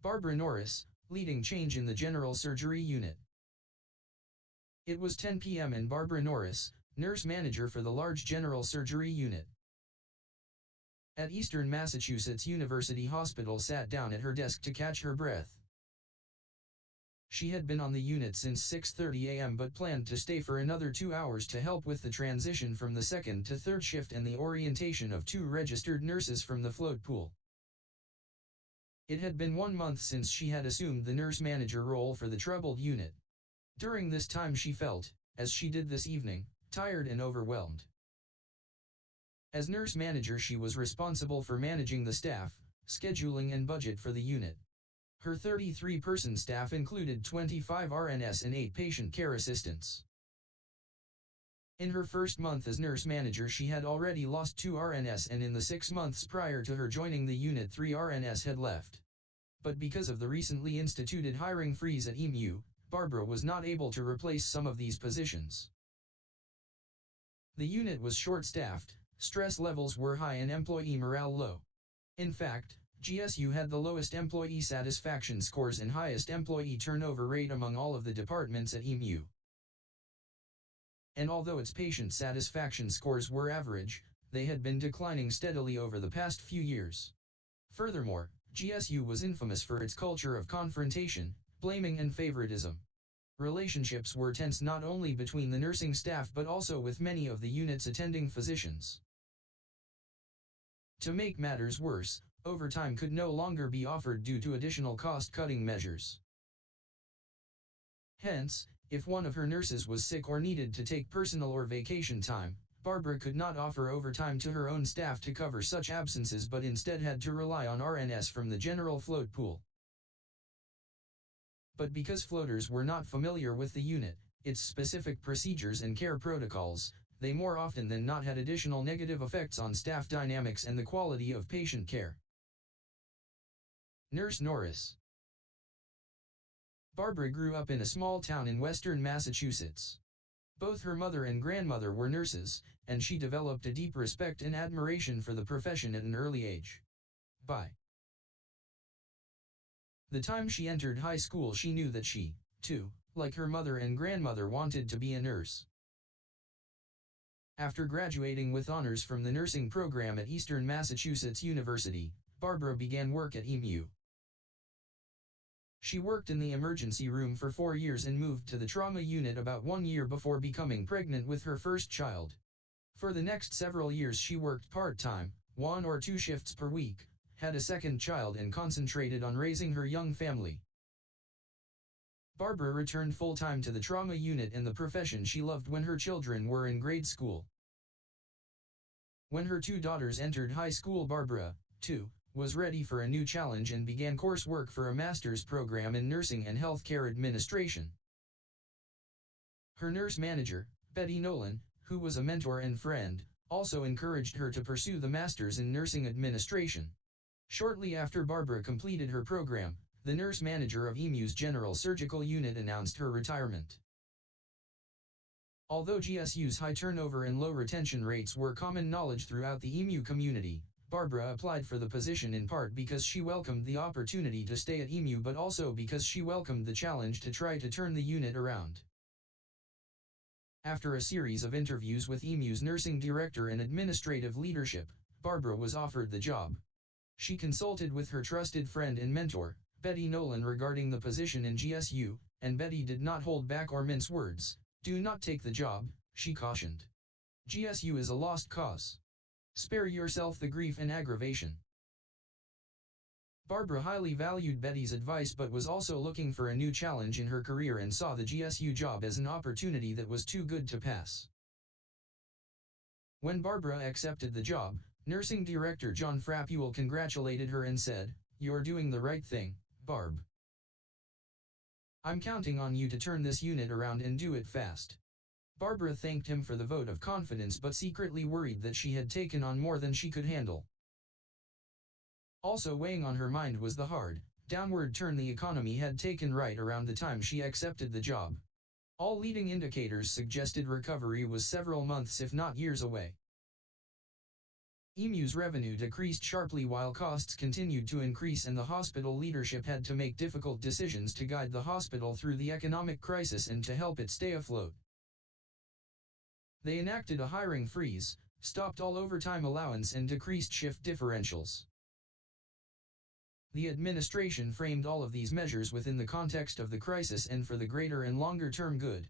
Barbara Norris, leading change in the general surgery unit. It was 10 p.m. and Barbara Norris, nurse manager for the large general surgery unit at Eastern Massachusetts University Hospital, sat down at her desk to catch her breath. She had been on the unit since 6:30 a.m. but planned to stay for another 2 hours to help with the transition from the second to third shift and the orientation of 2 registered nurses from the float pool. It had been 1 month since she had assumed the nurse manager role for the troubled unit. During this time she felt, as she did this evening, tired and overwhelmed. As nurse manager she was responsible for managing the staff, scheduling and budget for the unit. Her 33-person staff included 25 RNs and 8 patient care assistants. In her first month as nurse manager she had already lost 2 RNs, and in the 6 months prior to her joining the unit 3 RNs had left. But because of the recently instituted hiring freeze at EMU, Barbara was not able to replace some of these positions. The unit was short-staffed, stress levels were high and employee morale low. In fact, GSU had the lowest employee satisfaction scores and highest employee turnover rate among all of the departments at EMU. And although its patient satisfaction scores were average, they had been declining steadily over the past few years. Furthermore, GSU was infamous for its culture of confrontation, blaming and favoritism. Relationships were tense not only between the nursing staff but also with many of the unit's attending physicians. To make matters worse, overtime could no longer be offered due to additional cost-cutting measures. Hence, if one of her nurses was sick or needed to take personal or vacation time, Barbara could not offer overtime to her own staff to cover such absences but instead had to rely on RNs from the general float pool. But because floaters were not familiar with the unit, its specific procedures and care protocols, they more often than not had additional negative effects on staff dynamics and the quality of patient care. Nurse Norris. Barbara grew up in a small town in western Massachusetts. Both her mother and grandmother were nurses, and she developed a deep respect and admiration for the profession at an early age. By the time she entered high school she knew that she, too, like her mother and grandmother, wanted to be a nurse. After graduating with honors from the nursing program at Eastern Massachusetts University, Barbara began work at EMU. She worked in the emergency room for 4 years and moved to the trauma unit about 1 year before becoming pregnant with her first child. For the next several years she worked part-time, 1 or 2 shifts per week, had a second child and concentrated on raising her young family. Barbara returned full-time to the trauma unit and the profession she loved when her children were in grade school. When her 2 daughters entered high school, Barbara, too, was ready for a new challenge and began coursework for a master's program in nursing and healthcare administration. Her nurse manager, Betty Nolan, who was a mentor and friend, also encouraged her to pursue the master's in nursing administration. Shortly after Barbara completed her program, the nurse manager of EMU's general surgical unit announced her retirement. Although GSU's high turnover and low retention rates were common knowledge throughout the EMU community, Barbara applied for the position in part because she welcomed the opportunity to stay at EMU but also because she welcomed the challenge to try to turn the unit around. After a series of interviews with EMU's nursing director and administrative leadership, Barbara was offered the job. She consulted with her trusted friend and mentor, Betty Nolan, regarding the position in GSU, and Betty did not hold back or mince words. "Do not take the job," she cautioned. "GSU is a lost cause. Spare yourself the grief and aggravation." Barbara highly valued Betty's advice but was also looking for a new challenge in her career and saw the GSU job as an opportunity that was too good to pass. When Barbara accepted the job, nursing director John Frappuel congratulated her and said, "You're doing the right thing, Barb. I'm counting on you to turn this unit around and do it fast." Barbara thanked him for the vote of confidence but secretly worried that she had taken on more than she could handle. Also weighing on her mind was the hard, downward turn the economy had taken right around the time she accepted the job. All leading indicators suggested recovery was several months if not years away. EMU's revenue decreased sharply while costs continued to increase, and the hospital leadership had to make difficult decisions to guide the hospital through the economic crisis and to help it stay afloat. They enacted a hiring freeze, stopped all overtime allowance, and decreased shift differentials. The administration framed all of these measures within the context of the crisis and for the greater and longer-term good.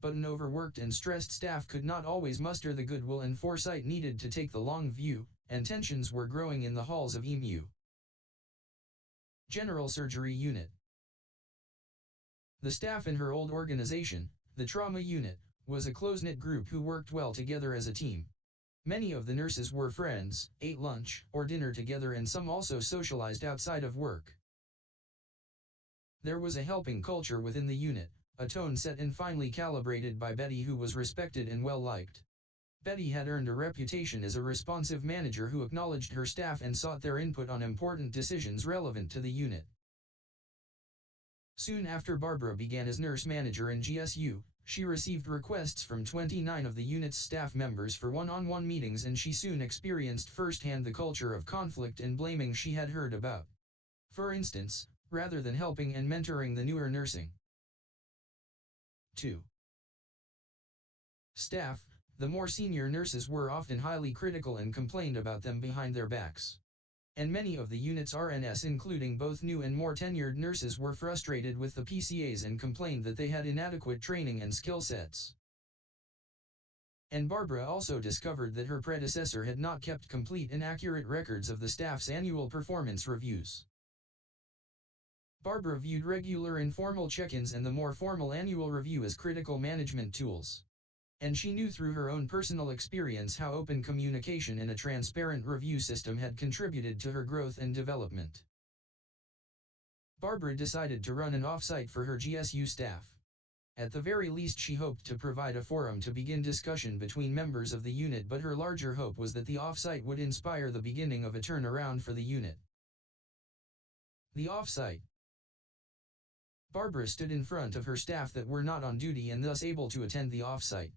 But an overworked and stressed staff could not always muster the goodwill and foresight needed to take the long view, and tensions were growing in the halls of EMU. General Surgery Unit. The staff in her old organization, the Trauma Unit, was a close-knit group who worked well together as a team. Many of the nurses were friends, ate lunch or dinner together, and some also socialized outside of work. There was a helping culture within the unit, a tone set and finely calibrated by Betty, who was respected and well-liked. Betty had earned a reputation as a responsive manager who acknowledged her staff and sought their input on important decisions relevant to the unit. Soon after Barbara began as nurse manager in GSU, she received requests from 29 of the unit's staff members for one-on-one meetings, and she soon experienced firsthand the culture of conflict and blaming she had heard about. For instance, rather than helping and mentoring the newer nursing 2. Staff, the more senior nurses were often highly critical and complained about them behind their backs. And many of the unit's RNs, including both new and more tenured nurses, were frustrated with the PCAs and complained that they had inadequate training and skill sets. And Barbara also discovered that her predecessor had not kept complete and accurate records of the staff's annual performance reviews. Barbara viewed regular informal check-ins and the more formal annual review as critical management tools. And she knew through her own personal experience how open communication and a transparent review system had contributed to her growth and development. Barbara decided to run an offsite for her GSU staff. At the very least, she hoped to provide a forum to begin discussion between members of the unit, but her larger hope was that the offsite would inspire the beginning of a turnaround for the unit. The offsite. Barbara stood in front of her staff that were not on duty and thus able to attend the offsite.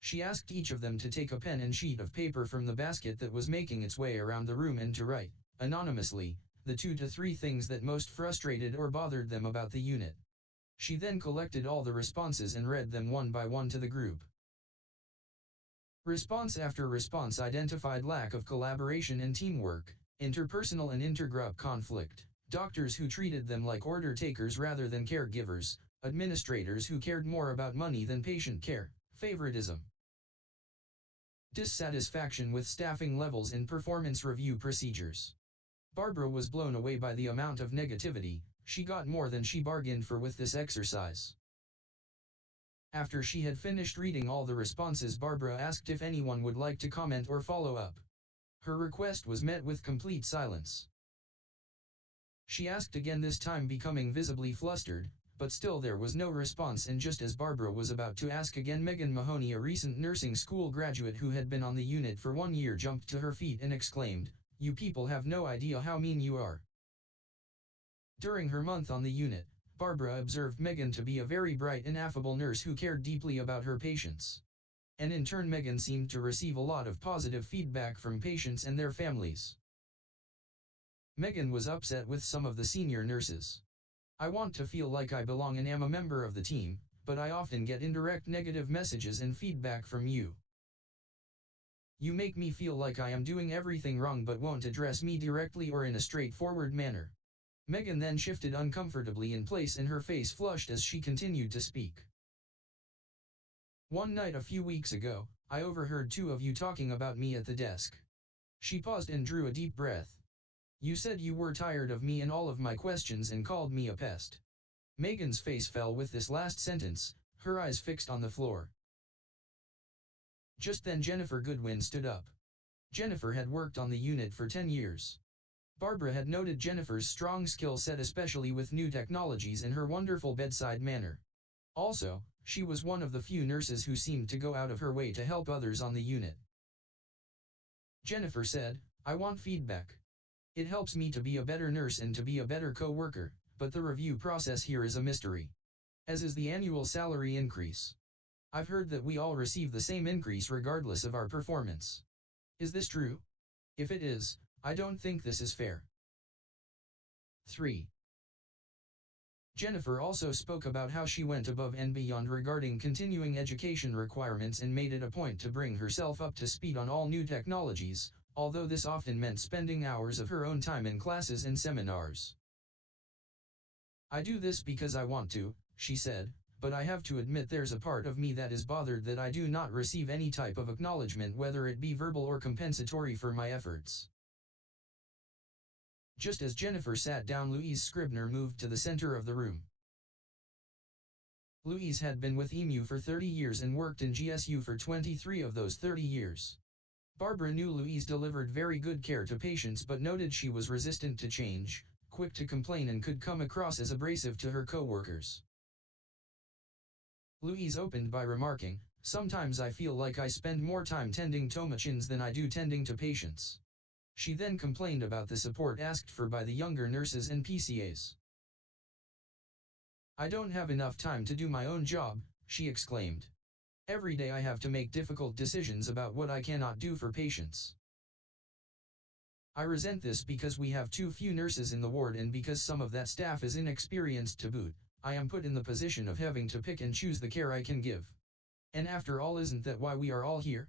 She asked each of them to take a pen and sheet of paper from the basket that was making its way around the room and to write, anonymously, the 2 to 3 things that most frustrated or bothered them about the unit. She then collected all the responses and read them one by one to the group. Response after response identified lack of collaboration and teamwork, interpersonal and intergroup conflict, doctors who treated them like order takers rather than caregivers, administrators who cared more about money than patient care, favoritism, dissatisfaction with staffing levels and performance review procedures. Barbara was blown away by the amount of negativity. She got more than she bargained for with this exercise. After she had finished reading all the responses, Barbara asked if anyone would like to comment or follow up. Her request was met with complete silence. She asked again, this time becoming visibly flustered, but still there was no response, and just as Barbara was about to ask again, Megan Mahoney, a recent nursing school graduate who had been on the unit for 1 year, jumped to her feet and exclaimed, "You people have no idea how mean you are." During her month on the unit, Barbara observed Megan to be a very bright and affable nurse who cared deeply about her patients. And in turn, Megan seemed to receive a lot of positive feedback from patients and their families. Megan was upset with some of the senior nurses. "I want to feel like I belong and am a member of the team, but I often get indirect negative messages and feedback from you. You make me feel like I am doing everything wrong but won't address me directly or in a straightforward manner." Megan then shifted uncomfortably in place and her face flushed as she continued to speak. "One night a few weeks ago, I overheard 2 of you talking about me at the desk." She paused and drew a deep breath. "You said you were tired of me and all of my questions and called me a pest." Megan's face fell with this last sentence, her eyes fixed on the floor. Just then Jennifer Goodwin stood up. Jennifer had worked on the unit for 10 years. Barbara had noted Jennifer's strong skill set, especially with new technologies, and her wonderful bedside manner. Also, she was one of the few nurses who seemed to go out of her way to help others on the unit. Jennifer said, "I want feedback. It helps me to be a better nurse and to be a better co-worker, but the review process here is a mystery. As is the annual salary increase. I've heard that we all receive the same increase regardless of our performance. Is this true? If it is, I don't think this is fair. 3. Jennifer also spoke about how she went above and beyond regarding continuing education requirements and made it a point to bring herself up to speed on all new technologies, although this often meant spending hours of her own time in classes and seminars. I do this because I want to, she said, but I have to admit there's a part of me that is bothered that I do not receive any type of acknowledgement, whether it be verbal or compensatory, for my efforts. Just as Jennifer sat down, Louise Scribner moved to the center of the room. Louise had been with EMU for 30 years and worked in GSU for 23 of those 30 years. Barbara knew Louise delivered very good care to patients but noted she was resistant to change, quick to complain, and could come across as abrasive to her coworkers. Louise opened by remarking, "Sometimes I feel like I spend more time tending to machines than I do tending to patients." She then complained about the support asked for by the younger nurses and PCAs. "I don't have enough time to do my own job," she exclaimed. "Every day I have to make difficult decisions about what I cannot do for patients. I resent this because we have too few nurses in the ward, and because some of that staff is inexperienced to boot. I am put in the position of having to pick and choose the care I can give. And after all, isn't that why we are all here?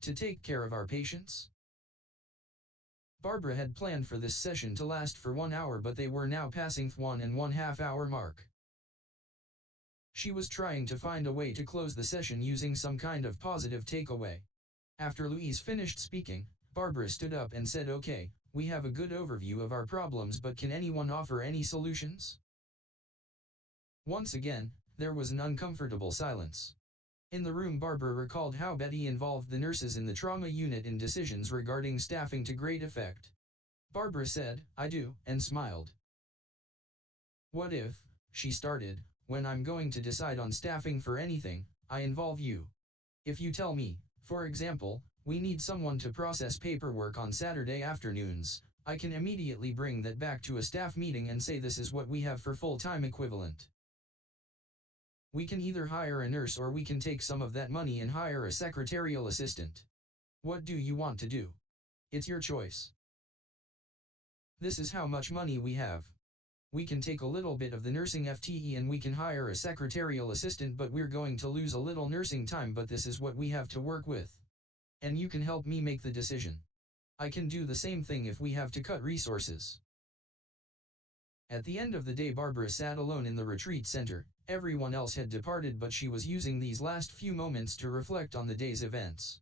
To take care of our patients?" Barbara had planned for this session to last for 1 hour, but they were now passing the 1.5 hour mark. She was trying to find a way to close the session using some kind of positive takeaway. After Louise finished speaking, Barbara stood up and said, "Okay, we have a good overview of our problems, but can anyone offer any solutions?" Once again, there was an uncomfortable silence. In the room, Barbara recalled how Betty involved the nurses in the trauma unit in decisions regarding staffing to great effect. Barbara said, "I do," and smiled. "What if," she started, "when I'm going to decide on staffing for anything, I involve you? If you tell me, for example, we need someone to process paperwork on Saturday afternoons, I can immediately bring that back to a staff meeting and say this is what we have for full-time equivalent. We can either hire a nurse or we can take some of that money and hire a secretarial assistant. What do you want to do? It's your choice. This is how much money we have. We can take a little bit of the nursing FTE and we can hire a secretarial assistant, but we're going to lose a little nursing time, but this is what we have to work with. And you can help me make the decision. I can do the same thing if we have to cut resources." At the end of the day, Barbara sat alone in the retreat center. Everyone else had departed, but she was using these last few moments to reflect on the day's events.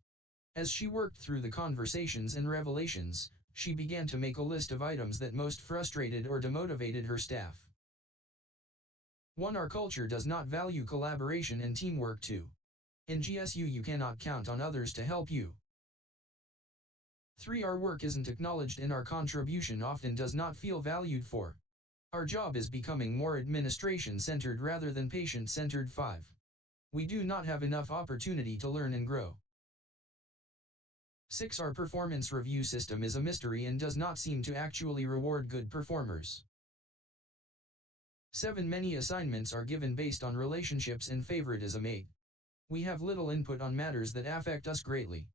As she worked through the conversations and revelations, she began to make a list of items that most frustrated or demotivated her staff. 1. Our culture does not value collaboration and teamwork. 2. In GSU you cannot count on others to help you. 3. Our work isn't acknowledged and our contribution often does not feel valued. 4. Our job is becoming more administration-centered rather than patient-centered. 5. We do not have enough opportunity to learn and grow. 6. Our performance review system is a mystery and does not seem to actually reward good performers. 7. Many assignments are given based on relationships and favoritism. 8. We have little input on matters that affect us greatly.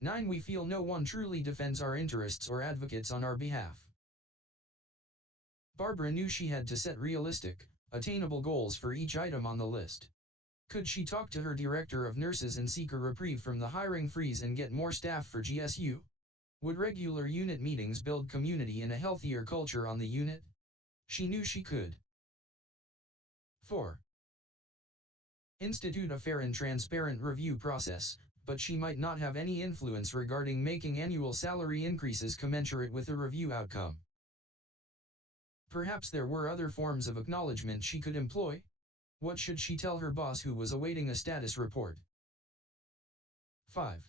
9. We feel no one truly defends our interests or advocates on our behalf. Barbara knew she had to set realistic, attainable goals for each item on the list. Could she talk to her director of nurses and seek a reprieve from the hiring freeze and get more staff for GSU? Would regular unit meetings build community and a healthier culture on the unit? She knew she could. 4. Institute a fair and transparent review process, but she might not have any influence regarding making annual salary increases commensurate with the review outcome. Perhaps there were other forms of acknowledgement she could employ? What should she tell her boss who was awaiting a status report? 5.